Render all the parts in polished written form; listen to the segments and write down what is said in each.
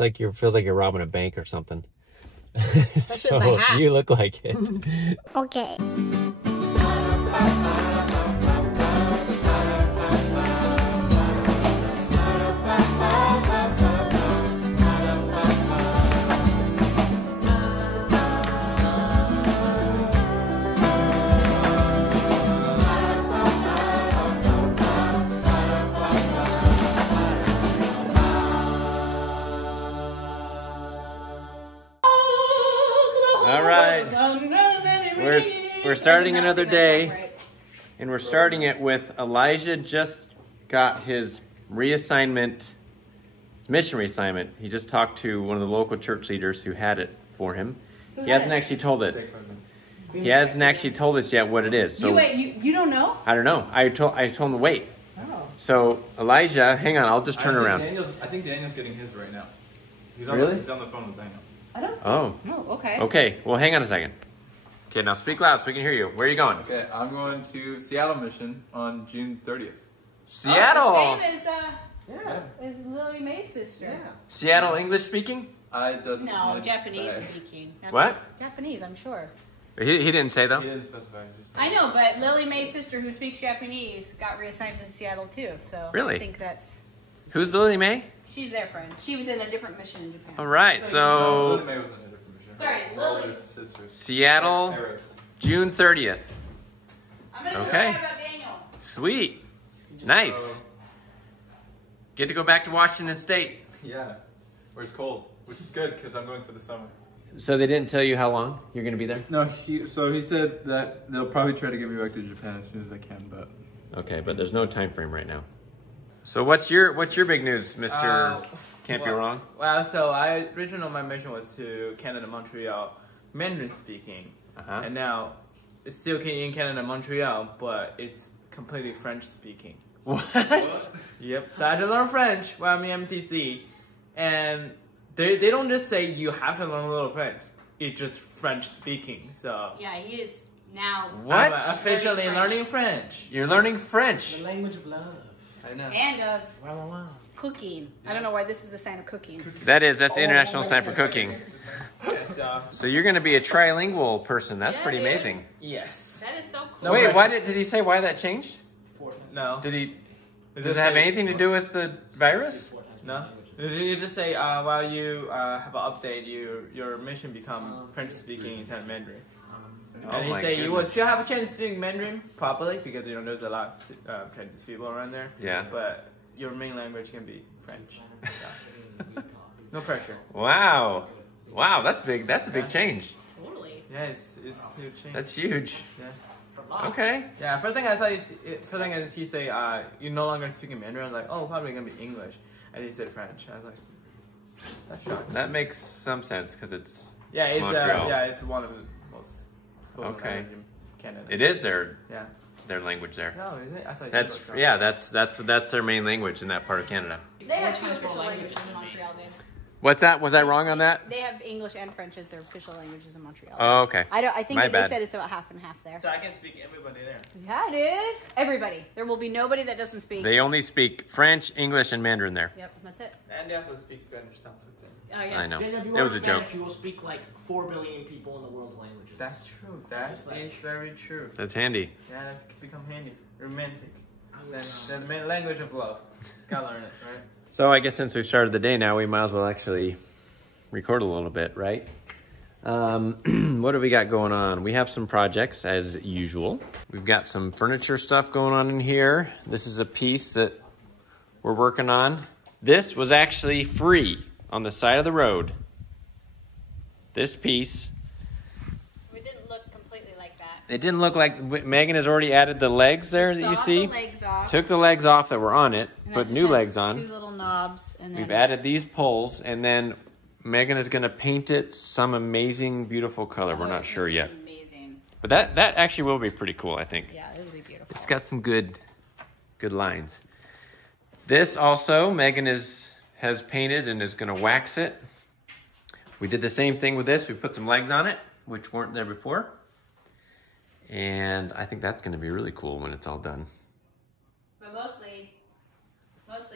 like feels like you're robbing a bank or something. Especially with my hat. You look like it. Okay. All right, we're starting another day, and we're starting it with Elijah just got his reassignment, mission reassignment. He just talked to one of the local church leaders who had it for him. He hasn't actually told it. He hasn't actually told us yet what it is. So you don't know? I don't know. I told him to wait. Oh. So Elijah, hang on, I'll just turn around. I think Daniel's getting his right now. He's on the phone with Daniel. I don't. Oh. No. Okay. Okay. Well, hang on a second. Okay, now speak loud so we can hear you. Where are you going? Okay, I'm going to Seattle Mission on June 30th. Seattle. Oh, the same as Lily May's sister. Yeah. Seattle English speaking? No, Japanese speaking. That's What? Japanese, I'm sure. He didn't say though. He didn't specify. I know, but Lily May's sister, who speaks Japanese, got reassigned to Seattle too. So Really? I think that's. Who's Lily May? She's their friend. She was in a different mission in Japan. All right, so Lily May was in a different mission. Sorry, Lily's sisters. Seattle, Arrows. June 30th. I'm gonna Okay. go about Daniel. Sweet. Nice. Get to go back to Washington State. Yeah, where it's cold, which is good because I'm going for the summer. So they didn't tell you how long you're going to be there? No, he said that they'll probably try to get me back to Japan as soon as I can, but Okay, but there's no time frame right now. So what's your big news, Mr. Can't Be Wrong? Well, so originally my mission was to Canada, Montreal, Mandarin speaking, and now it's still in Canada, Montreal, but it's completely French speaking. What? Yep. So I had to learn French while I'm in MTC, and they don't just say you have to learn a little French. It's just French speaking. So Yeah, he is now. What? I'm officially French. learning French. You're learning French. The language of love. I know. And of Wow. cooking. I don't know why this is the sign of cooking. That's the international sign for cooking. Yeah, So you're going to be a trilingual person. That's Yeah, pretty dude. amazing. yes. That is so cool. No Wait, pressure. did he say why that changed? No. Does it just have say- anything to do with the virus? No. You just say while you have an update, your mission become French speaking instead of Mandarin. Oh And he my say you will goodness. still have a chance to speak Mandarin properly because there's a lot of Chinese people around there. Yeah. But your main language can be French. Yeah. No pressure. Wow. Wow, that's big. That's a big change. Totally. Yeah, it's huge change. That's huge. Yeah. Okay. Yeah. First thing is he say you're no longer speaking Mandarin. I was like, oh, probably gonna be English, and he said French. I was like, that's shocking. That makes some sense because it's Yeah, it's Montreal. it's one of the most spoken Okay. language in Canada. it is their Yeah. language there. No, is it? I thought That's it was yeah, that's their main language in that part of Canada. They have two official languages in Montreal, then. What's that? Was I wrong on that? They have English and French as their official languages in Montreal. Oh, okay. I think My they bad. said it's about half and half there. So I can speak everybody there. Yeah, dude. Everybody. There will be nobody that doesn't speak. They only speak French, English, and Mandarin there. Yep, that's it. And they also speak Spanish sometimes. Oh yeah. I know. Then if you It learn was a joke. Spanish, you will speak like 4 billion people in the world's languages. That's true. That Just like- is very true. That's handy. Yeah, that's become handy. Romantic. The main language of love. Gotta learn it, right? So I guess since we've started the day now, we might as well actually record a little bit, right? What do we got going on? We have some projects as usual. We've got some furniture stuff going on in here. This is a piece that we're working on. This was actually free on the side of the road. This piece. It didn't look completely like that. It didn't look like Megan has already added the legs there that you Saw see. the legs off. Took the legs off that were on it, And put I new just legs had on. 2 little knobs, and then We've added these poles, and then Megan is going to paint it some amazing, beautiful color. We're not sure yet. Amazing. But that actually will be pretty cool, I think. Yeah, it'll be beautiful. It's got some good lines. This also, Megan has painted and is going to wax it. We did the same thing with this. We put some legs on it, which weren't there before. And I think that's going to be really cool when it's all done. But mostly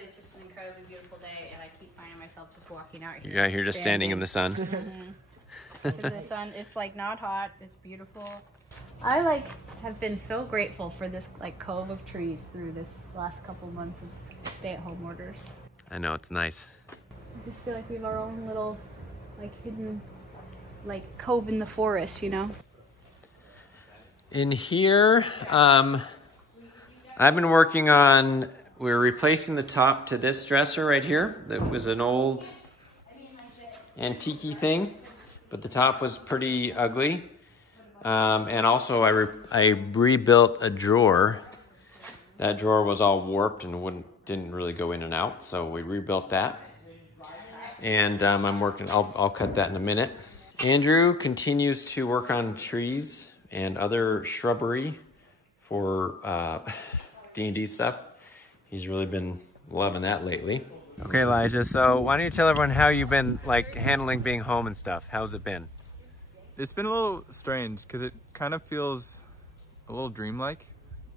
it's just an incredibly beautiful day, and I keep finding myself just walking out here. Yeah, you're just standing in the sun. It's like not hot. It's beautiful. I like have been so grateful for this like cove of trees through this last couple months of stay-at-home orders. I know, it's nice. I just feel like we have our own little like hidden like cove in the forest, you know? In here, I've been working on, we're replacing the top to this dresser right here. That was an old antique-y thing, but the top was pretty ugly. And also I rebuilt a drawer. That drawer was all warped and didn't really go in and out, so we rebuilt that. And I'm working, I'll cut that in a minute. Andrew continues to work on trees and other shrubbery for D&D stuff. He's really been loving that lately. Okay, Elijah, so why don't you tell everyone how you've been like handling being home and stuff? How's it been? It's been a little strange because it kind of feels a little dreamlike,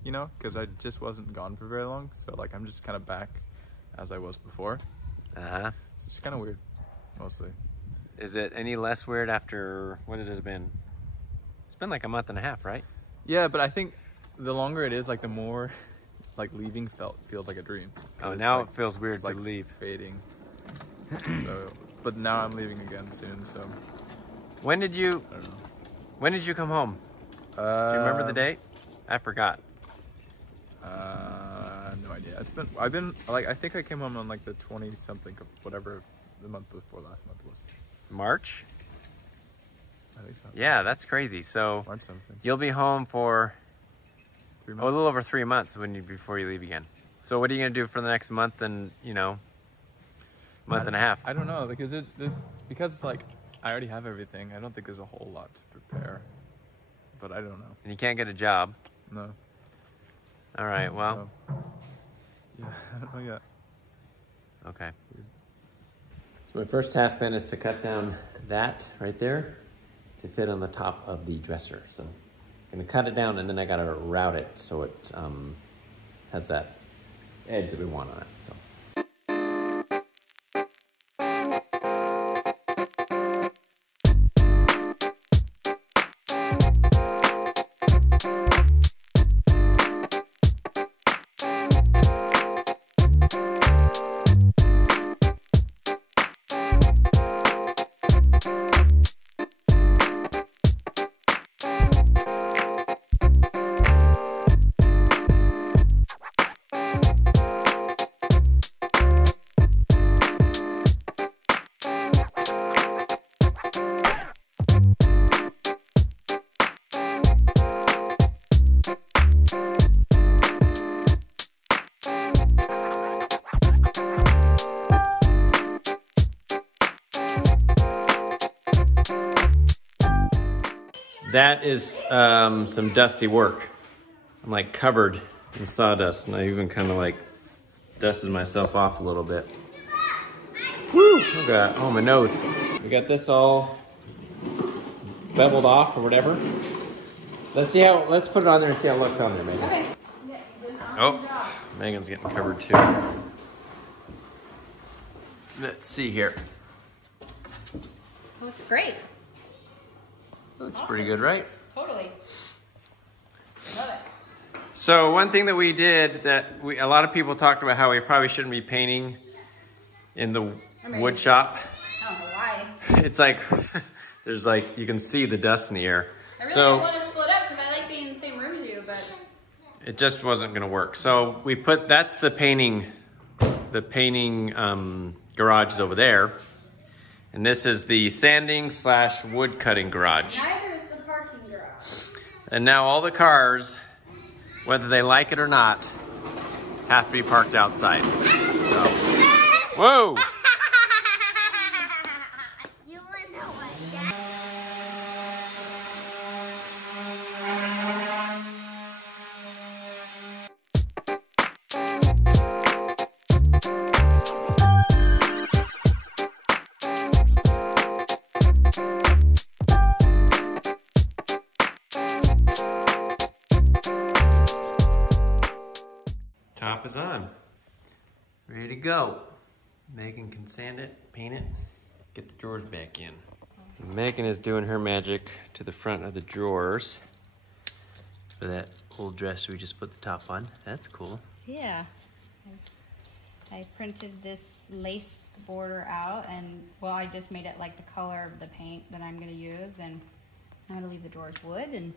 you know, because I just wasn't gone for very long. So like I'm just kind of back as I was before. Uh-huh. It's kind of weird, mostly. Is it any less weird after, what it has been? It's been like a month and a half, right? Yeah, but I think the longer it is, like the more like leaving feels like a dream. Oh, now like, it feels weird to like leave. Fading. So, but now I'm leaving again soon, so. When did you, I don't know. when did you come home? Do you remember the date? I forgot. No idea. I've been like, I think I came home on like the 20 something of whatever the month before last month was. March? I think so. Yeah, that's crazy. So March something. you'll be home for 3 a months. little over 3 months before you leave again. So what are you gonna do for the next month and month and a half? I don't know because because it's like I already have everything. I don't think there's a whole lot to prepare, but I don't know. And you can't get a job. No. All right. Well. No. Yeah, I don't know yet. Okay. So my first task then is to cut down that right there to fit on the top of the dresser. So I'm gonna cut it down and then I gotta route it so it has that edge that we want on it. So. That is some dusty work. I'm like covered in sawdust and I even kind of like dusted myself off a little bit. Woo! Look at that. Oh, my nose. We got this all beveled off or whatever. Let's put it on there and see how it looks on there, Megan. Okay. Oh, Megan's getting covered too. Let's see here. Looks great. Looks pretty good, right? Totally. Love it. So one thing that we did that a lot of people talked about how we probably shouldn't be painting in the wood shop. I don't know why. It's like, there's like, you can see the dust in the air. I really So want to split up because I like being in the same room as you, but it just wasn't gonna work. So we that's the painting garage is over there. And this is the sanding / wood cutting garage. neither is the parking garage. And now all the cars, whether they like it or not, have to be parked outside. So, whoa! You wanna know what? Top is on. Ready to go. Megan can sand it, paint it, get the drawers back in. So Megan is doing her magic to the front of the drawers for that old dress we just put the top on. That's cool. Yeah. I printed this lace border out, and well, I just made it like the color of the paint that I'm going to use, and I'm going to leave the drawers wood, and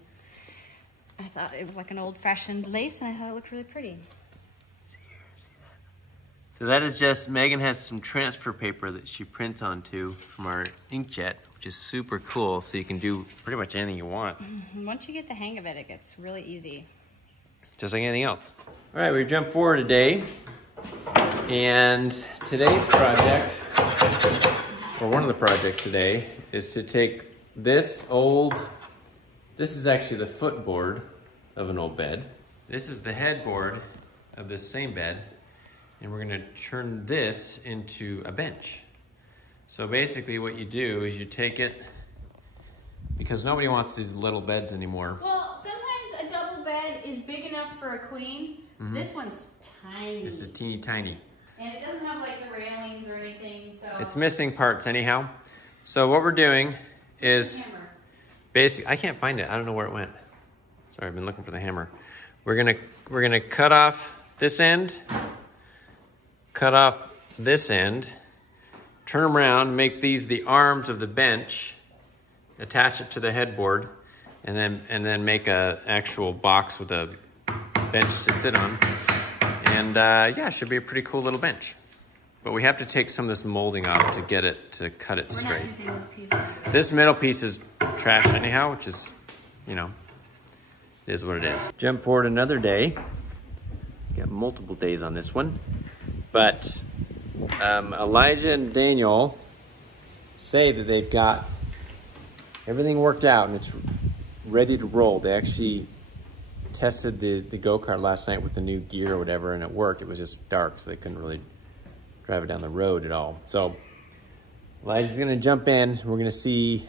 I thought it was like an old-fashioned lace, and I thought it looked really pretty. See that? So that is just, Megan has some transfer paper that she prints onto from our inkjet, which is super cool, so you can do pretty much anything you want. Once you get the hang of it, it gets really easy. Just like anything else. All right, we jumped forward a day, and today's project, or one of the projects today, is to take this is actually the footboard of an old bed. This is the headboard of this same bed, and we're gonna turn this into a bench. So basically what you do is you take it, because nobody wants these little beds anymore. Well, sometimes a double bed is big enough for a queen. Mm-hmm. This one's tiny. This is teeny tiny. And it doesn't have like the railings or anything, so. It's missing parts anyhow. So what we're doing is I can't find it. I don't know where it went. Sorry, I've been looking for the hammer. We're gonna cut off this end, cut off this end, turn them around, make these the arms of the bench, attach it to the headboard, and then make a actual box with a bench to sit on. And yeah, it should be a pretty cool little bench. But we have to take some of this molding off to get it, to cut it straight. We're not using this piece. This middle piece is trash anyhow, which is, you know, it is what it is. Jump forward another day. Got multiple days on this one. But Elijah and Daniel say that they've got everything worked out and it's ready to roll. They actually tested the go-kart last night with the new gear or whatever, and it worked. It was just dark, so they couldn't really drive it down the road at all. So Elijah's gonna jump in. We're gonna see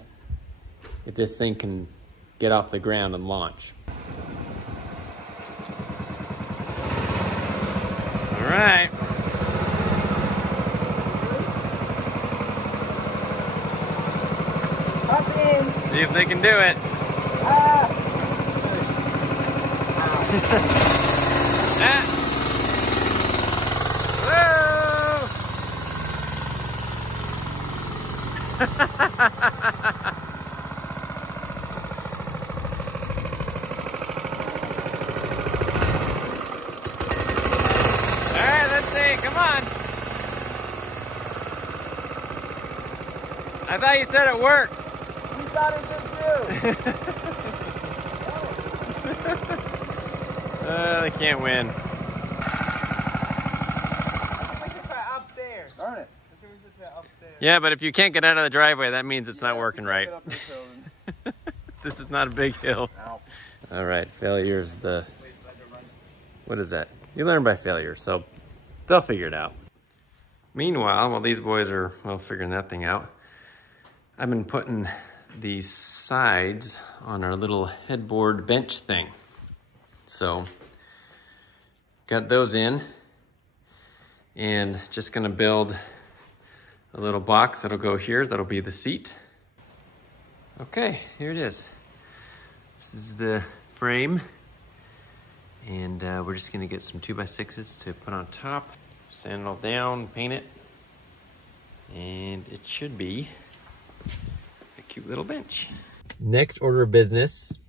if this thing can get off the ground and launch. All right. Hop in. See if they can do it. Ah. Come on. I thought you said it worked. We thought it did too. They can't win. I think it's up there. Darn it. I think it's up there. Yeah, but if you can't get out of the driveway, that means it's not working right. This is not a big hill. Ow. All right, failure is what is that? You learn by failure, so they'll figure it out. Meanwhile, while these boys are, well, figuring that thing out, I've been putting these sides on our little headboard bench thing. So, got those in, and just gonna build a little box that'll go here. That'll be the seat. Okay, here it is. This is the frame, and we're just gonna get some 2x6s to put on top. Sand it all down, paint it, and it should be a cute little bench. Next order of business,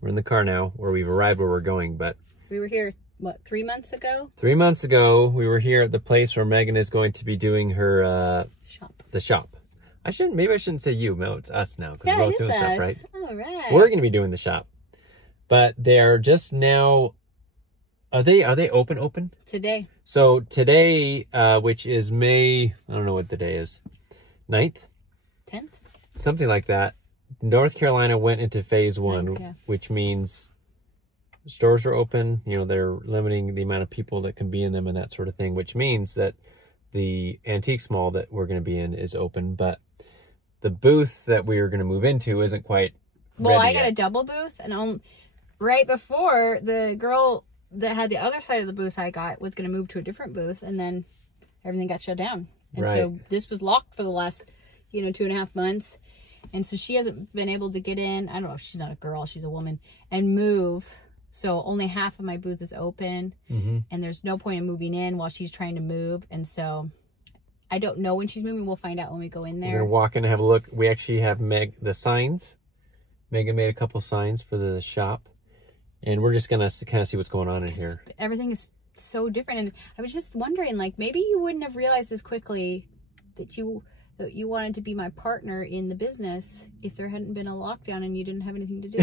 we're in the car now, where we've arrived where we're going, but... We were here, what, 3 months ago? 3 months ago, we were here at the place where Megan is going to be doing her... shop. The shop. Maybe I shouldn't say you, no, it's us now, because we're both doing stuff, right? All right. We're gonna be doing the shop. But they are just now... Are they open? Today. So today, which is May, I don't know what the day is, 9th? 10th? Something like that. North Carolina went into phase 1, okay. Which means stores are open. You know, they're limiting the amount of people that can be in them and that sort of thing, which means that the antiques mall that we're going to be in is open, but the booth that we are going to move into isn't quite Well, ready I got yet. a double booth, and right before, the girl that had the other side of the booth I got was going to move to a different booth, and then everything got shut down. And so this was locked for the last, 2.5 months. And so she hasn't been able to get in. I don't know if she's not a girl, she's a woman, and move. So only half of my booth is open, and there's no point in moving in while she's trying to move. And so I don't know when she's moving. We'll find out when we go in there. We're going to walk in and have a look. We actually have the signs. Megan made a couple signs for the shop, and we're just going to kind of see what's going on in here. Everything is so different. And I was just wondering, like, maybe you wouldn't have realized as quickly that you wanted to be my partner in the business if there hadn't been a lockdown and you didn't have anything to do.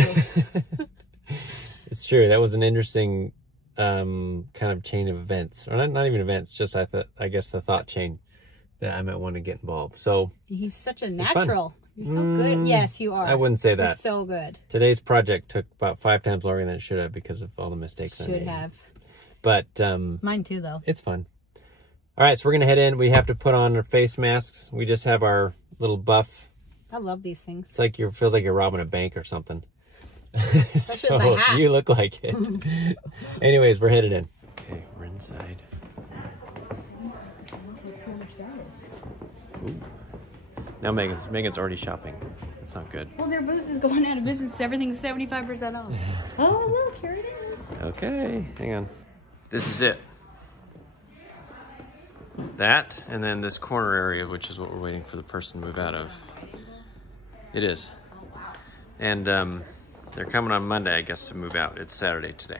It's true. That was an interesting kind of chain of events, or not even events, just I guess the thought chain that I might want to get involved. So he's such a natural. You're so good. Yes, you are. I wouldn't say that. You're so good. Today's project took about 5 times longer than it should have because of all the mistakes I made. Should have. But mine too, though. It's fun. All right, so we're gonna head in. We have to put on our face masks. We just have our little buff. I love these things. It's like feels like you're robbing a bank or something. Especially with my hat. You look like it. Anyways, we're headed in. Okay, we're inside. Ooh. Now Megan's already shopping. That's not good. Well, their booth is going out of business. Everything's 75% off. Oh, look, here it is. Okay, hang on. This is it. That, and then this corner area, which is what we're waiting for the person to move out of. It is. And they're coming on Monday, I guess, to move out. It's Saturday today.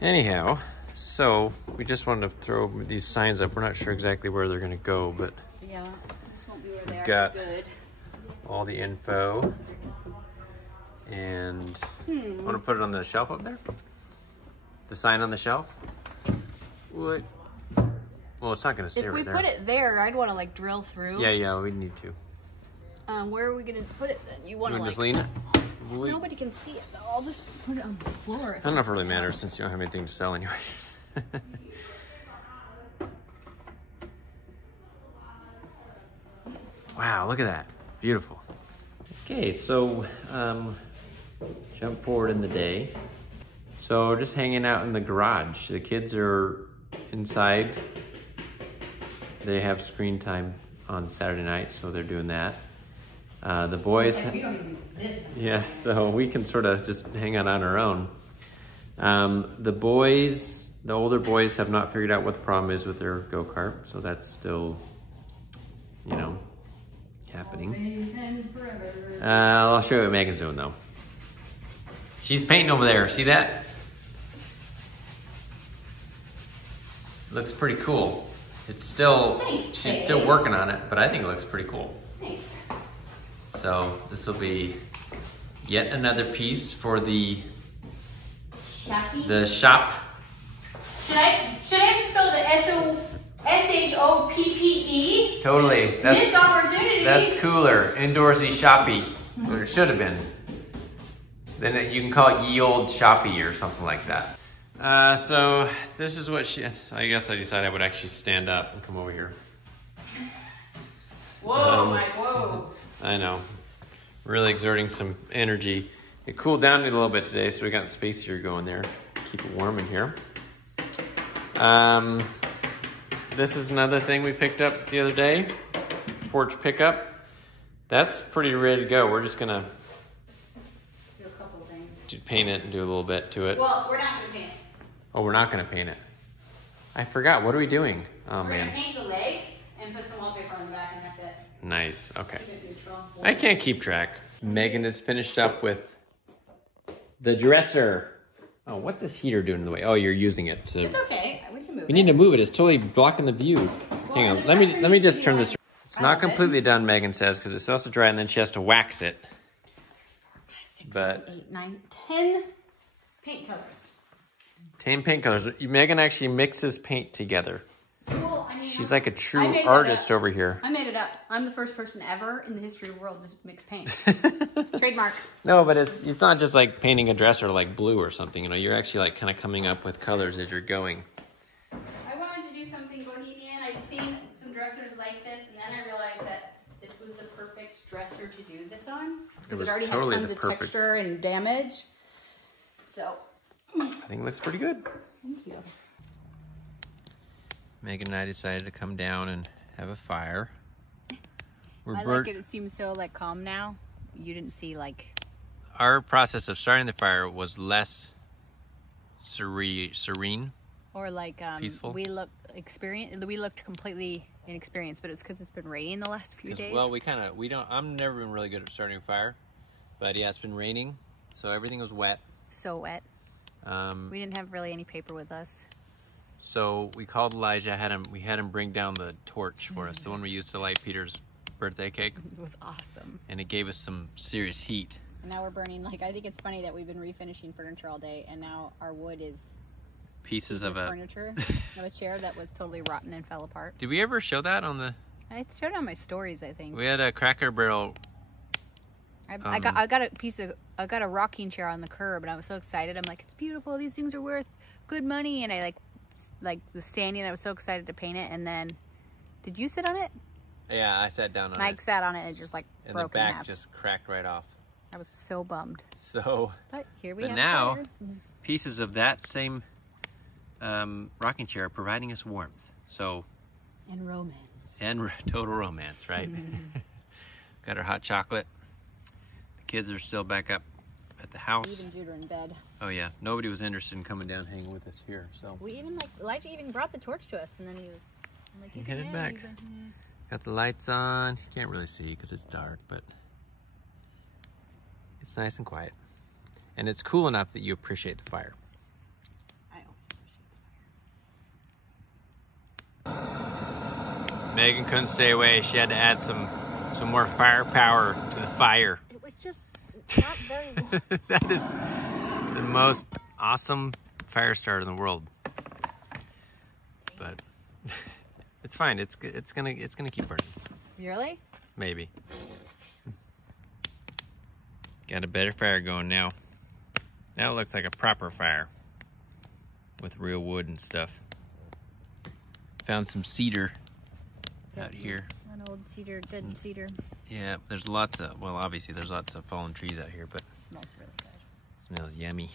Anyhow, so we just wanted to throw these signs up. We're not sure exactly where they're going to go, but yeah, this won't be where they we've are. got good. All the info. And want to put it on the shelf up there? The sign on the shelf? What? Well, it's not going to stay right there. If we put it there, I'd want to like drill through. Yeah, we need to. Where are we going to put it then? You want to like... just lean it? Nobody can see it though. I'll just put it on the floor. I don't know if it really matters since you don't have anything to sell anyways. Wow, look at that. Beautiful. Okay, so jump forward in the day. So just hanging out in the garage. The kids are inside. They have screen time on Saturday night, so they're doing that. The boys, we don't even exist. Yeah, so we can sort of just hang out on our own. The older boys have not figured out what the problem is with their go-kart, so that's still, happening. I'll show you what Megan's doing though. She's painting over there, see that? Looks pretty cool. It's still, she's still working on it, but I think it looks pretty cool. Thanks. So this will be yet another piece for the shop. Should I spell the SHOPPE? Totally. Missed opportunity. That's cooler. Indoorsy shoppy. Or it should have been. Then you can call it Ye Old Shoppy or something like that. So this is what I guess I decided I would actually stand up and come over here. Whoa, Mike, whoa. I know. Really exerting some energy. It cooled down a little bit today, so we got space heater going there. Keep it warm in here. This is another thing we picked up the other day. Porch pickup. That's pretty ready to go. We're just gonna do a couple things. Paint it and do a little bit to it. Well, we're not gonna paint it. Oh, we're not gonna paint it. I forgot. What are we doing? Oh, we're man. We're gonna paint the legs and put some wallpaper on the back, and that's it. Nice. Okay. Keep it neutral. I can't keep track. Megan is finished up with the dresser. Oh, what's this heater doing in the way? Oh, you're using it to... It's okay. We can move it. We need to move it. It's totally blocking the view. Well, hang on. Let me just turn this... It's not completely done, Megan says, because it still has to dry, and then she has to wax it. 6, 7, 8, 9, 10 paint colors. 10 paint colors. Megan actually mixes paint together. Well, I mean, she's like a true artist over here. I made it up. I'm the first person ever in the history of the world to mix paint. Trademark. No, but it's not just like painting a dresser like blue or something. You're actually like kind of coming up with colors as you're going. I wanted to do something bohemian. I'd seen some dressers like this, and then I realized that this was the perfect dresser to do this on because it already had tons of texture and damage. So I think it looks pretty good. Thank you. Megan and I decided to come down and have a fire. I like it. It seems so like calm now. You didn't see like... Our process of starting the fire was less serene. Or like peaceful. We looked completely inexperienced, but it's because it's been raining the last few days. Well, I'm never been really good at starting a fire, but yeah, it's been raining, so everything was wet. So wet. We didn't have really any paper with us. So we called Elijah. We had him bring down the torch for us, the one we used to light Peter's birthday cake. It was awesome. And it gave us some serious heat. And now we're burning, like, I think it's funny that we've been refinishing furniture all day, and now our wood is pieces of furniture of a chair that was totally rotten and fell apart. Did we ever show that on the... I showed on my stories, I think. We had a Cracker Barrel. I got a rocking chair on the curb, and I was so excited. I'm like, it's beautiful. These things are worth good money. And I like was standing. And I was so excited to paint it. And then, did you sit on it? Yeah, I sat down on it. Mike sat on it, and it just like and broke the in back half. just cracked right off. I was so bummed. So, but here we but have now fire. pieces of that same rocking chair are providing us warmth. So and romance and total romance, right? Got our hot chocolate. The kids are still back up at the house. Even Judah in bed. Oh yeah, nobody was interested in coming down hanging with us here. So we even Elijah even brought the torch to us, and then he was like, "You headed back." Got the lights on. You can't really see because it's dark, but it's nice and quiet, and it's cool enough that you appreciate the fire. I always appreciate the fire. Megan couldn't stay away. She had to add some more firepower to the fire. It was just not very warm. That is the most awesome fire starter in the world. But it's fine. It's gonna keep burning. Really? Maybe. Got a better fire going now. Now it looks like a proper fire with real wood and stuff. Found some cedar out here. An old cedar, dead cedar. Yeah, there's lots of, well, obviously there's lots of fallen trees out here, but It smells really good. it smells yummy.